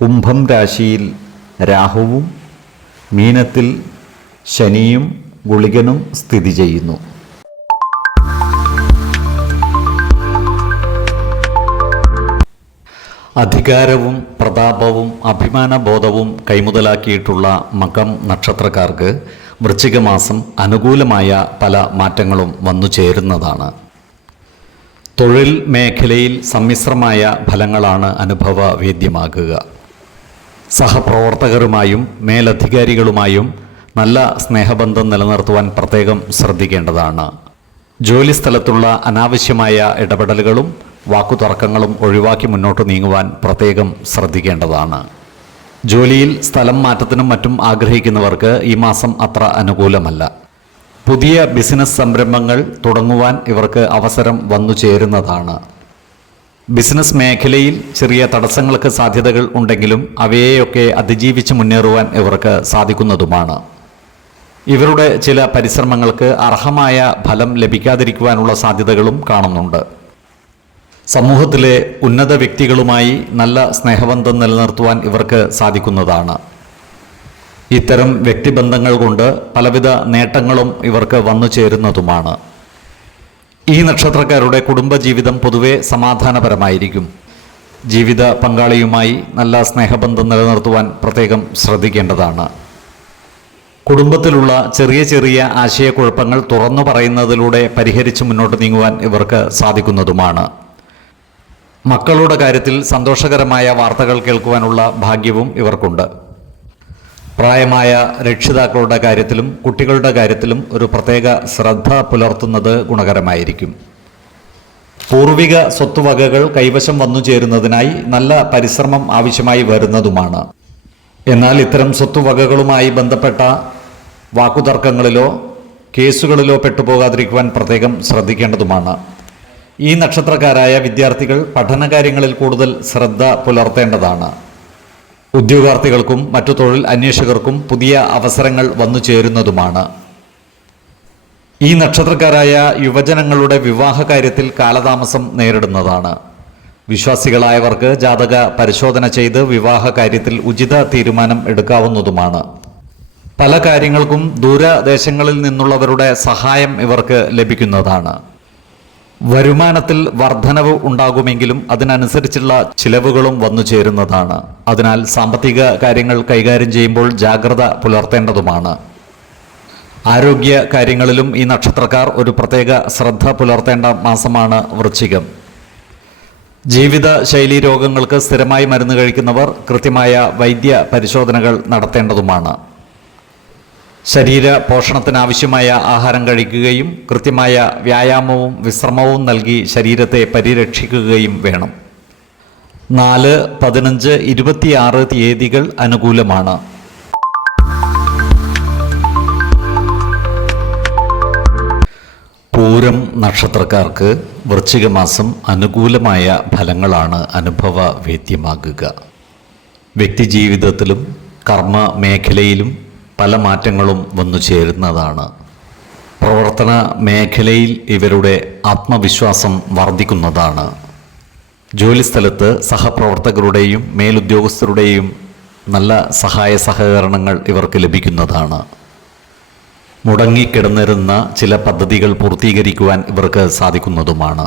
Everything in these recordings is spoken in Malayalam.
കുംഭം രാശിയിൽ രാഹുവും മീനത്തിൽ ശനിയും ഗുളികനും സ്ഥിതി ചെയ്യുന്നു. അധികാരവും പ്രതാപവും അഭിമാനബോധവും കൈമുതലാക്കിയിട്ടുള്ള മകം നക്ഷത്രക്കാർക്ക് വൃശ്ചികമാസം അനുകൂലമായ പല മാറ്റങ്ങളും വന്നു ചേരുന്നതാണ്. തൊഴിൽ മേഖലയിൽ സമ്മിശ്രമായ ഫലങ്ങളാണ് അനുഭവവേദ്യമാകുക. സഹപ്രവർത്തകരുമായും മേലധികാരികളുമായും നല്ല സ്നേഹബന്ധം നിലനിർത്തുവാൻ പ്രത്യേകം ശ്രദ്ധിക്കേണ്ടതാണ്. ജോലി സ്ഥലത്തുള്ള അനാവശ്യമായ ഇടപെടലുകളും വാക്കുതർക്കങ്ങളും ഒഴിവാക്കി മുന്നോട്ട് നീങ്ങുവാൻ പ്രത്യേകം ശ്രദ്ധിക്കേണ്ടതാണ്. ജോലിയിൽ സ്ഥലം മാറ്റത്തിനും മറ്റും ആഗ്രഹിക്കുന്നവർക്ക് ഈ മാസം അത്ര അനുകൂലമല്ല. പുതിയ ബിസിനസ് സംരംഭങ്ങൾ തുടങ്ങുവാൻ ഇവർക്ക് അവസരം വന്നു ചേരുന്നതാണ്. ബിസിനസ് മേഖലയിൽ ചെറിയ തടസ്സങ്ങൾക്ക് സാധ്യതകൾ ഉണ്ടെങ്കിലും അവയെയൊക്കെ അതിജീവിച്ച് മുന്നേറുവാൻ ഇവർക്ക് സാധിക്കുന്നതുമാണ്. ഇവരുടെ ചില പരിശ്രമങ്ങൾക്ക് അർഹമായ ഫലം ലഭിക്കാതിരിക്കുവാനുള്ള സാധ്യതകളും കാണുന്നുണ്ട്. സമൂഹത്തിലെ ഉന്നത വ്യക്തികളുമായി നല്ല സ്നേഹബന്ധം നിലനിർത്തുവാൻ ഇവർക്ക് സാധിക്കുന്നതാണ്. ഇത്തരം വ്യക്തിബന്ധങ്ങൾ കൊണ്ട് പലവിധ നേട്ടങ്ങളും ഇവർക്ക് വന്നു ചേരുന്നതുമാണ് ഈ നക്ഷത്രക്കാരുടെ കുടുംബജീവിതം പൊതുവെ സമാധാനപരമായിരിക്കും. ജീവിത പങ്കാളിയുമായി നല്ല സ്നേഹബന്ധം നിലനിർത്തുവാൻ പ്രത്യേകം ശ്രദ്ധിക്കേണ്ടതാണ്. കുടുംബത്തിലുള്ള ചെറിയ ചെറിയ ആശയക്കുഴപ്പങ്ങൾ തുറന്നു പറയുന്നതിലൂടെ പരിഹരിച്ച് മുന്നോട്ട് നീങ്ങുവാൻ ഇവർക്ക് സാധിക്കുന്നതുമാണ്. മക്കളുടെ കാര്യത്തിൽ സന്തോഷകരമായ വാർത്തകൾ കേൾക്കുവാനുള്ള ഭാഗ്യവും ഇവർക്കുണ്ട്. പ്രായമായ രക്ഷിതാക്കളുടെ കാര്യത്തിലും കുട്ടികളുടെ കാര്യത്തിലും ഒരു പ്രത്യേക ശ്രദ്ധ പുലർത്തുന്നത് ഗുണകരമായിരിക്കും. പൂർവിക സ്വത്തുവകകൾ കൈവശം വന്നു ചേരുന്നതിനായി നല്ല പരിശ്രമം ആവശ്യമായി വരുന്നതുമാണ്. എന്നാൽ ഇത്തരം സ്വത്തുവകകളുമായി ബന്ധപ്പെട്ട വാക്കുതർക്കങ്ങളിലോ കേസുകളിലോ പെട്ടുപോകാതിരിക്കുവാൻ പ്രത്യേകം ശ്രദ്ധിക്കേണ്ടതുമാണ്. ഈ നക്ഷത്രക്കാരായ വിദ്യാർത്ഥികൾ പഠനകാര്യങ്ങളിൽ കൂടുതൽ ശ്രദ്ധ പുലർത്തേണ്ടതാണ്. ഉദ്യോഗാർത്ഥികൾക്കും മറ്റു തൊഴിൽ അന്വേഷകർക്കും പുതിയ അവസരങ്ങൾ വന്നു ചേരുന്നതുമാണ്. ഈ നക്ഷത്രക്കാരായ യുവജനങ്ങളുടെ വിവാഹ കാര്യത്തിൽ കാലതാമസം നേരിടുന്നതാണ്. വിശ്വാസികളായവർക്ക് ജാതക പരിശോധന ചെയ്ത് വിവാഹ കാര്യത്തിൽ ഉചിത തീരുമാനം എടുക്കാവുന്നതുമാണ്. പല കാര്യങ്ങൾക്കും ദൂരദേശങ്ങളിൽ നിന്നുള്ളവരുടെ സഹായം ഇവർക്ക് ലഭിക്കുന്നതാണ്. വരുമാനത്തിൽ വർധനവ് ഉണ്ടാകുമെങ്കിലും അതിനനുസരിച്ചുള്ള ചിലവുകളും വന്നു ചേരുന്നതാണ്. അതിനാൽ സാമ്പത്തിക കാര്യങ്ങൾ കൈകാര്യം ചെയ്യുമ്പോൾ ജാഗ്രത പുലർത്തേണ്ടതുമാണ്. ആരോഗ്യ കാര്യങ്ങളിലും ഈ നക്ഷത്രക്കാർ ഒരു പ്രത്യേക ശ്രദ്ധ പുലർത്തേണ്ട മാസമാണ് വൃശ്ചികം. ജീവിത ശൈലി രോഗങ്ങൾക്ക് സ്ഥിരമായി മരുന്ന് കഴിക്കുന്നവർ കൃത്യമായ വൈദ്യ പരിശോധനകൾ നടത്തേണ്ടതുമാണ്. ശരീര പോഷണത്തിനാവശ്യമായ ആഹാരം കഴിക്കുകയും കൃത്യമായ വ്യായാമവും വിശ്രമവും നൽകി ശരീരത്തെ പരിരക്ഷിക്കുകയും വേണം. നാല് പതിനഞ്ച് ഇരുപത്തിയാറ് തീയതികൾ അനുകൂലമാണ്. പൂരം നക്ഷത്രക്കാർക്ക് വൃശ്ചിക മാസം അനുകൂലമായ ഫലങ്ങളാണ് അനുഭവവേദ്യമാകുക. വ്യക്തിജീവിതത്തിലും കർമ്മ മേഖലയിലും പല മാറ്റങ്ങളും വന്നു ചേരുന്നതാണ്. പ്രവർത്തന മേഖലയിൽ ഇവരുടെ ആത്മവിശ്വാസം വർദ്ധിക്കുന്നതാണ്. ജോലിസ്ഥലത്ത് സഹപ്രവർത്തകരുടെയും മേലുദ്യോഗസ്ഥരുടെയും നല്ല സഹായ സഹകരണങ്ങൾ ഇവർക്ക് ലഭിക്കുന്നതാണ്. മുടങ്ങിക്കിടന്നിരുന്ന ചില പദ്ധതികൾ പൂർത്തീകരിക്കുവാൻ ഇവർക്ക് സാധിക്കുന്നതുമാണ്.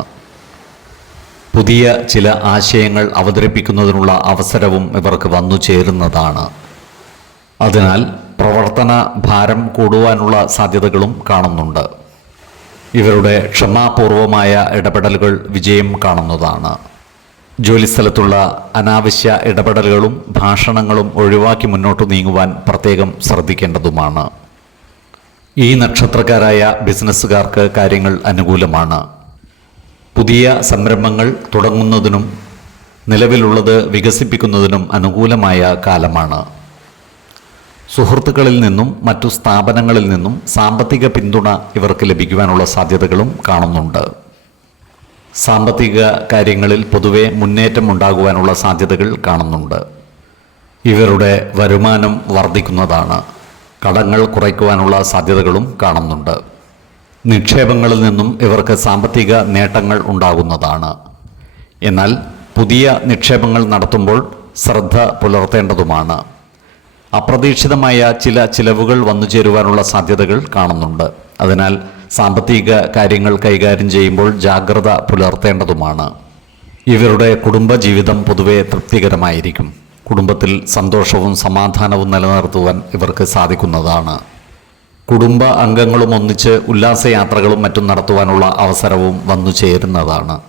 പുതിയ ചില ആശയങ്ങൾ അവതരിപ്പിക്കുന്നതിനുള്ള അവസരവും ഇവർക്ക് വന്നു ചേരുന്നതാണ്. അതിനാൽ പ്രവർത്തന ഭാരം കൂടുവാനുള്ള സാധ്യതകളും കാണുന്നുണ്ട്. ഇവരുടെ ക്ഷമാപൂർവമായ ഇടപെടലുകൾ വിജയം കാണുന്നതാണ്. ജോലിസ്ഥലത്തുള്ള അനാവശ്യ ഇടപെടലുകളും ഭാഷണങ്ങളും ഒഴിവാക്കി മുന്നോട്ട് നീങ്ങുവാൻ പ്രത്യേകം ശ്രദ്ധിക്കേണ്ടതുമാണ്. ഈ നക്ഷത്രക്കാരായ ബിസിനസ്സുകാർക്ക് കാര്യങ്ങൾ അനുകൂലമാണ്. പുതിയ സംരംഭങ്ങൾ തുടങ്ങുന്നതിനും നിലവിലുള്ളത് വികസിപ്പിക്കുന്നതിനും അനുകൂലമായ കാലമാണ്. സുഹൃത്തുക്കളിൽ നിന്നും മറ്റു സ്ഥാപനങ്ങളിൽ നിന്നും സാമ്പത്തിക പിന്തുണ ഇവർക്ക് ലഭിക്കുവാനുള്ള സാധ്യതകളും കാണുന്നുണ്ട്. സാമ്പത്തിക കാര്യങ്ങളിൽ പൊതുവെ മുന്നേറ്റം ഉണ്ടാകുവാനുള്ള സാധ്യതകൾ കാണുന്നുണ്ട്. ഇവരുടെ വരുമാനം വർദ്ധിക്കുന്നതാണ്. കടങ്ങൾ കുറയ്ക്കുവാനുള്ള സാധ്യതകളും കാണുന്നുണ്ട്. നിക്ഷേപങ്ങളിൽ നിന്നും ഇവർക്ക് സാമ്പത്തിക നേട്ടങ്ങൾ ഉണ്ടാകുന്നതാണ്. എന്നാൽ പുതിയ നിക്ഷേപങ്ങൾ നടത്തുമ്പോൾ ശ്രദ്ധ പുലർത്തേണ്ടതുമാണ്. അപ്രതീക്ഷിതമായ ചില ചിലവുകൾ വന്നു ചേരുവാനുള്ള സാധ്യതകൾ കാണുന്നുണ്ട്. അതിനാൽ സാമ്പത്തിക കാര്യങ്ങൾ കൈകാര്യം ചെയ്യുമ്പോൾ ജാഗ്രത പുലർത്തേണ്ടതുമാണ്. ഇവരുടെ കുടുംബജീവിതം പൊതുവെ തൃപ്തികരമായിരിക്കും. കുടുംബത്തിൽ സന്തോഷവും സമാധാനവും നിലനിർത്തുവാൻ ഇവർക്ക് സാധിക്കുന്നതാണ്. കുടുംബ അംഗങ്ങളും ഒന്നിച്ച് ഉല്ലാസയാത്രകളും മറ്റും നടത്തുവാനുള്ള അവസരവും വന്നു ചേരുന്നതാണ്.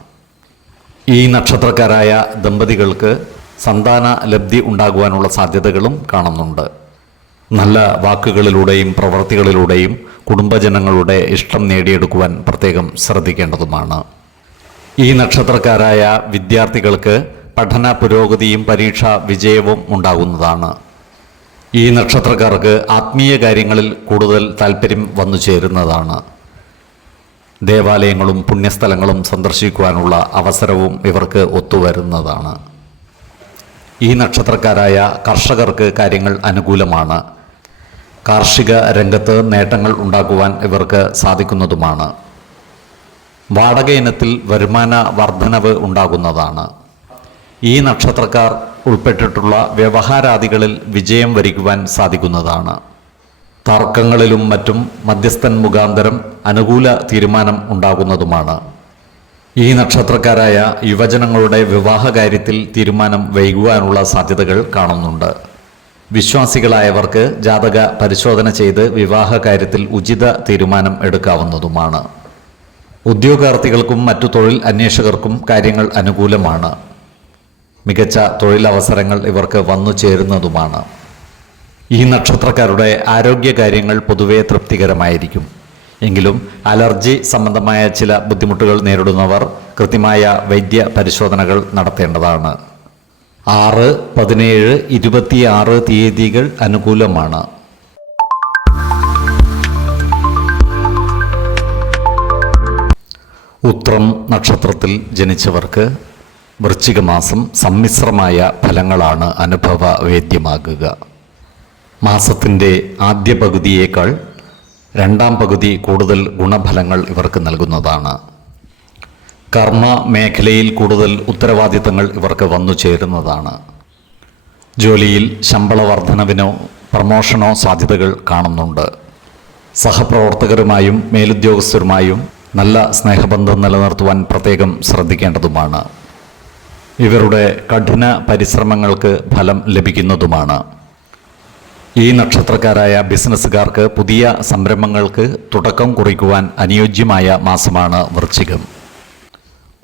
ഈ നക്ഷത്രക്കാരായ ദമ്പതികൾക്ക് സന്താന ലബ്ധി ഉണ്ടാകുവാനുള്ള സാധ്യതകളും കാണുന്നുണ്ട്. നല്ല വാക്കുകളിലൂടെയും പ്രവൃത്തികളിലൂടെയും കുടുംബജനങ്ങളുടെ ഇഷ്ടം നേടിയെടുക്കുവാൻ പ്രത്യേകം ശ്രദ്ധിക്കേണ്ടതുമാണ്. ഈ നക്ഷത്രക്കാരായ വിദ്യാർത്ഥികൾക്ക് പഠന പുരോഗതിയും പരീക്ഷാ വിജയവും ഉണ്ടാകുന്നതാണ്. ഈ നക്ഷത്രക്കാർക്ക് ആത്മീയ കാര്യങ്ങളിൽ കൂടുതൽ താല്പര്യം വന്നു ചേരുന്നതാണ്. ദേവാലയങ്ങളും പുണ്യസ്ഥലങ്ങളും സന്ദർശിക്കുവാനുള്ള അവസരവും ഇവർക്ക് ഒത്തുവരുന്നതാണ്. ഈ നക്ഷത്രക്കാരായ കർഷകർക്ക് കാര്യങ്ങൾ അനുകൂലമാണ്. കാർഷിക രംഗത്ത് നേട്ടങ്ങൾ ഉണ്ടാക്കുവാൻ ഇവർക്ക് സാധിക്കുന്നതുമാണ്. വാടക ഇനത്തിൽ വരുമാന വർധനവ് ഉണ്ടാകുന്നതാണ്. ഈ നക്ഷത്രക്കാർ ഉൾപ്പെട്ടിട്ടുള്ള വ്യവഹാരാദികളിൽ വിജയം വരിക്കുവാൻ സാധിക്കുന്നതാണ്. തർക്കങ്ങളിലും മറ്റും മധ്യസ്ഥൻ മുഖാന്തരം അനുകൂല തീരുമാനം ഉണ്ടാകുന്നതുമാണ്. ഈ നക്ഷത്രക്കാരായ യുവജനങ്ങളുടെ വിവാഹ കാര്യത്തിൽ തീരുമാനം വൈകുവാനുള്ള സാധ്യതകൾ കാണുന്നുണ്ട്. വിശ്വാസികളായവർക്ക് ജാതക പരിശോധന ചെയ്ത് വിവാഹ കാര്യത്തിൽ ഉചിത തീരുമാനം എടുക്കാവുന്നതുമാണ്. ഉദ്യോഗാർത്ഥികൾക്കും മറ്റു തൊഴിൽ അന്വേഷകർക്കും കാര്യങ്ങൾ അനുകൂലമാണ്. മികച്ച തൊഴിലവസരങ്ങൾ ഇവർക്ക് വന്നു ചേരുന്നതുമാണ്. ഈ നക്ഷത്രക്കാരുടെ ആരോഗ്യകാര്യങ്ങൾ പൊതുവെ തൃപ്തികരമായിരിക്കും. എങ്കിലും അലർജി സംബന്ധമായ ചില ബുദ്ധിമുട്ടുകൾ നേരിടുന്നവർ കൃത്യമായ വൈദ്യ പരിശോധനകൾ നടത്തേണ്ടതാണ്. ആറ് പതിനേഴ് ഇരുപത്തിയാറ് തീയതികൾ അനുകൂലമാണ്. ഉത്രം നക്ഷത്രത്തിൽ ജനിച്ചവർക്ക് വൃശ്ചിക മാസം സമ്മിശ്രമായ ഫലങ്ങളാണ് അനുഭവ വേദ്യമാകുക മാസത്തിന്റെ ആദ്യ പകുതിയേക്കാൾ രണ്ടാം പകുതി കൂടുതൽ ഗുണഫലങ്ങൾ ഇവർക്ക് നൽകുന്നതാണ്. കർമ്മ മേഖലയിൽ കൂടുതൽ ഉത്തരവാദിത്തങ്ങൾ ഇവർക്ക് വന്നു ചേരുന്നതാണ്. ജോലിയിൽ ശമ്പള വർധനവിനോ പ്രമോഷനോ സാധ്യതകൾ കാണുന്നുണ്ട്. സഹപ്രവർത്തകരുമായും മേലുദ്യോഗസ്ഥരുമായും നല്ല സ്നേഹബന്ധം നിലനിർത്തുവാൻ പ്രത്യേകം ശ്രദ്ധിക്കേണ്ടതുമാണ്. ഇവരുടെ കഠിന പരിശ്രമങ്ങൾക്ക് ഫലം ലഭിക്കുന്നതുമാണ്. ഈ നക്ഷത്രക്കാരായ ബിസിനസ്സുകാർക്ക് പുതിയ സംരംഭങ്ങൾക്ക് തുടക്കം കുറിക്കുവാൻ അനുയോജ്യമായ മാസമാണ് വൃശ്ചികം.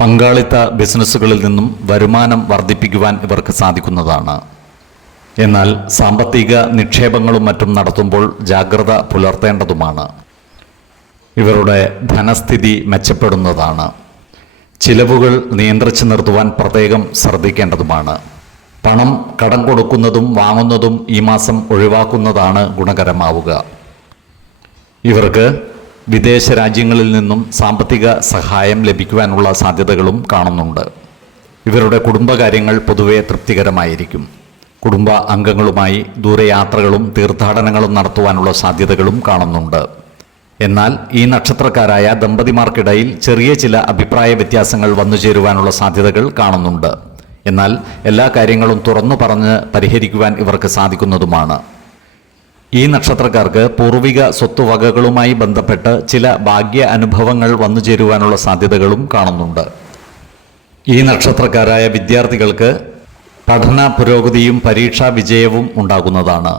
പങ്കാളിത്ത ബിസിനസ്സുകളിൽ നിന്നും വരുമാനം വർദ്ധിപ്പിക്കുവാൻ ഇവർക്ക് സാധിക്കുന്നതാണ്. എന്നാൽ സാമ്പത്തിക നിക്ഷേപങ്ങളും മറ്റും നടത്തുമ്പോൾ ജാഗ്രത പുലർത്തേണ്ടതുമാണ്. ഇവരുടെ ധനസ്ഥിതി മെച്ചപ്പെടുന്നതാണ്. ചിലവുകൾ നിയന്ത്രിച്ചു നിർത്തുവാൻ പ്രത്യേകം ശ്രദ്ധിക്കേണ്ടതുമാണ്. പണം കടം കൊടുക്കുന്നതും വാങ്ങുന്നതും ഈ മാസം ഒഴിവാക്കുന്നതാണ് ഗുണകരമാവുക. ഇവർക്ക് വിദേശ രാജ്യങ്ങളിൽ നിന്നും സാമ്പത്തിക സഹായം ലഭിക്കുവാനുള്ള സാധ്യതകളും കാണുന്നുണ്ട്. ഇവരുടെ കുടുംബകാര്യങ്ങൾ പൊതുവെ തൃപ്തികരമായിരിക്കും. കുടുംബ അംഗങ്ങളുമായി ദൂരയാത്രകളും തീർത്ഥാടനങ്ങളും നടത്തുവാനുള്ള സാധ്യതകളും കാണുന്നുണ്ട്. എന്നാൽ ഈ നക്ഷത്രക്കാരായ ദമ്പതിമാർക്കിടയിൽ ചെറിയ ചില അഭിപ്രായ വ്യത്യാസങ്ങൾ വന്നു ചേരുവാനുള്ള സാധ്യതകൾ കാണുന്നുണ്ട്. എന്നാൽ എല്ലാ കാര്യങ്ങളും തുറന്നു പറഞ്ഞ് പരിഹരിക്കുവാൻ ഇവർക്ക് സാധിക്കുന്നതുമാണ്. ഈ നക്ഷത്രക്കാർക്ക് പൂർവിക സ്വത്തുവകകളുമായി ബന്ധപ്പെട്ട് ചില ഭാഗ്യ അനുഭവങ്ങൾ വന്നു ചേരുവാനുള്ള സാധ്യതകളും കാണുന്നുണ്ട്. ഈ നക്ഷത്രക്കാരായ വിദ്യാർത്ഥികൾക്ക് പഠന പുരോഗതിയും പരീക്ഷാ വിജയവും ഉണ്ടാകുന്നതാണ്.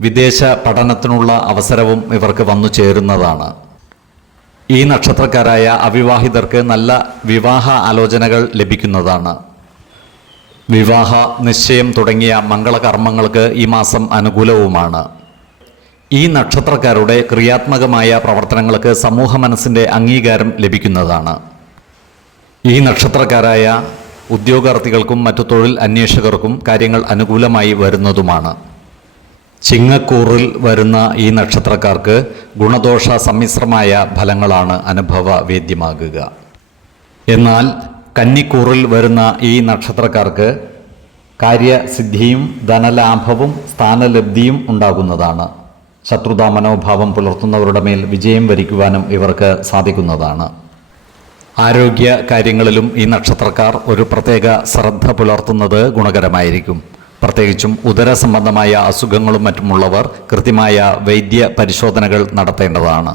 വിദേശ പഠനത്തിനുള്ള അവസരവും ഇവർക്ക് വന്നു ചേരുന്നതാണ്. ഈ നക്ഷത്രക്കാരായ അവിവാഹിതർക്ക് നല്ല വിവാഹ ആലോചനകൾ ലഭിക്കുന്നതാണ്. വിവാഹ നിശ്ചയം തുടങ്ങിയ മംഗളകർമ്മങ്ങൾക്ക് ഈ മാസം അനുകൂലവുമാണ്. ഈ നക്ഷത്രക്കാരുടെ ക്രിയാത്മകമായ പ്രവർത്തനങ്ങൾക്ക് സമൂഹ മനസ്സിന്റെ അംഗീകാരം ലഭിക്കുന്നതാണ്. ഈ നക്ഷത്രക്കാരായ ഉദ്യോഗാർത്ഥികൾക്കും മറ്റു തൊഴിൽ അന്വേഷകർക്കും കാര്യങ്ങൾ അനുകൂലമായി വരുന്നതുമാണ്. ചിങ്ങക്കൂറിൽ വരുന്ന ഈ നക്ഷത്രക്കാർക്ക് ഗുണദോഷ സമ്മിശ്രമായ ഫലങ്ങളാണ് അനുഭവവേദ്യമാകുക. എന്നാൽ കന്നിക്കൂറിൽ വരുന്ന ഈ നക്ഷത്രക്കാർക്ക് കാര്യസിദ്ധിയും ധനലാഭവും സ്ഥാനലബ്ധിയും ഉണ്ടാകുന്നതാണ്. ശത്രുതാ മനോഭാവം പുലർത്തുന്നവരുടെ മേൽ വിജയം വരിക്കുവാനും ഇവർക്ക് സാധിക്കുന്നതാണ്. ആരോഗ്യ കാര്യങ്ങളിലും ഈ നക്ഷത്രക്കാർ ഒരു പ്രത്യേക ശ്രദ്ധ പുലർത്തുന്നത് ഗുണകരമായിരിക്കും. പ്രത്യേകിച്ചും ഉദര സംബന്ധമായ അസുഖങ്ങളും മറ്റുമുള്ളവർ കൃത്യമായ വൈദ്യ പരിശോധനകൾ നടത്തേണ്ടതാണ്.